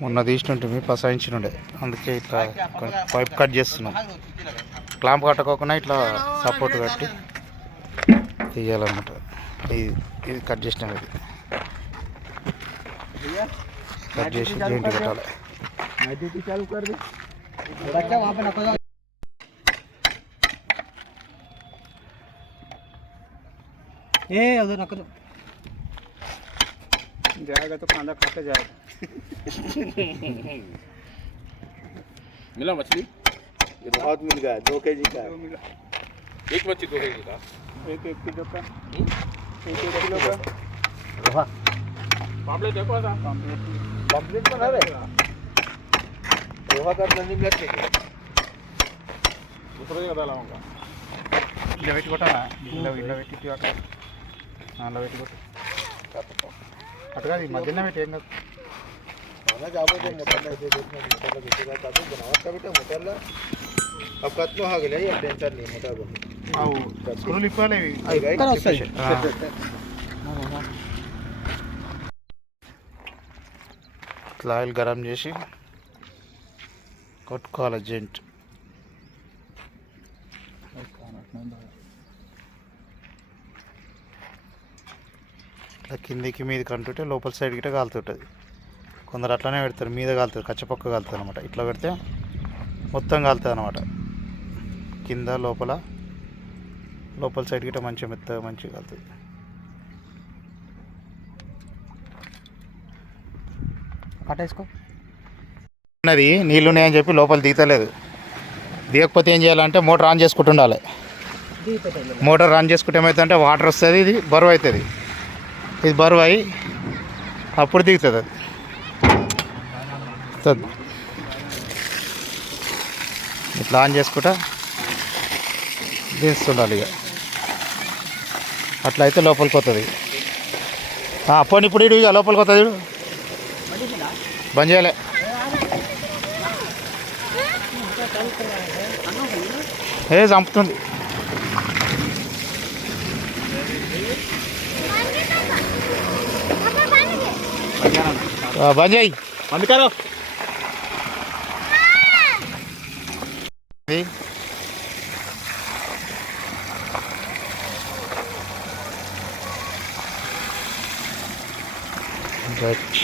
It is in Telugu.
మొన్న తీసినట్టు పసాయించినుండే, అందుకే ఇట్లా పైప్ కట్ చేస్తున్నాం. క్లాంప్ కట్టుకోకుండా ఇట్లా సపోర్ట్ కట్టి తీయాలన్నమాట. ఇది కట్ చేసినాం. ఇది కట్ చేసి జాయింట్ పెట్టాలి. जाएगा तो खाना खाते जाएगा। मिला मछली? ये बहुत मिल गया, 2 kg का मिला। एक मच्छी 2 kg का, 1 किलो का, 1 किलो का। पापलेट देखो था, पापलेट बना रहे रोहा का नहीं मिलते दूसरे का डालाऊंगा। ఇలా పెట్టి కొట్టాలా? ఇలా పెట్టి అక్కడ అలా పెట్టి కొట్టు. అటు కాదు, ఈ మధ్యలో పెట్టి ఏం కాదు. खाना जाबो तो मोटर ऐसे देखना मोटर का घिसेगा तब बनावट का बेटा मोटर ला अब कतनो आ गेले ये टेंशन नहीं मोटर बन ఆవు స్క్రూలు ఇప్పాలి. ఇక్కడ వస్తాయి. ఇట్లా ఆయిల్ గరం చేసి కొట్టుకోవాలి జెంట్. ఇట్లా కిందికి మీదకి అంటుంటే లోపల సైడ్ గిట్ట కాలుతుంటుంది. కొందరు అట్లనే పెడతారు, మీద కాలుతుంది, కచ్చపక్క కాలుతుంది అనమాట. ఇట్లా పెడితే మొత్తం కాలుతుంది అనమాట. కింద లోపల సైడ్ గిట్ట మంచిగా మెత్తగా మంచిగా కాలుతుంది. కట్టేసుకో. ఉన్నది నీళ్ళు ఉన్నాయని చెప్పి లోపల దిగతలేదు. దిగకపోతే ఏం చేయాలంటే మోటార్ ఆన్ చేసుకుంటూ ఉండాలి. మోటార్ ఆన్ చేసుకుంటే ఏమవుతుందంటే వాటర్ వస్తుంది, ఇది బరువు అవుతుంది. ఇది బరువు అయ్యి అప్పుడు దిగుతుంది. అది ఇట్లా ఆన్ చేసుకుంటా దిస్తుండాలి. ఇక అట్లా అయితే లోపలికి వస్తుంది. పోనీ ఇప్పుడు ఇక లోపలికి వస్తుంది. బంద్ చేయాలి. చంపుతుంది. బంద్ చేయి. అందుకరా రైట్.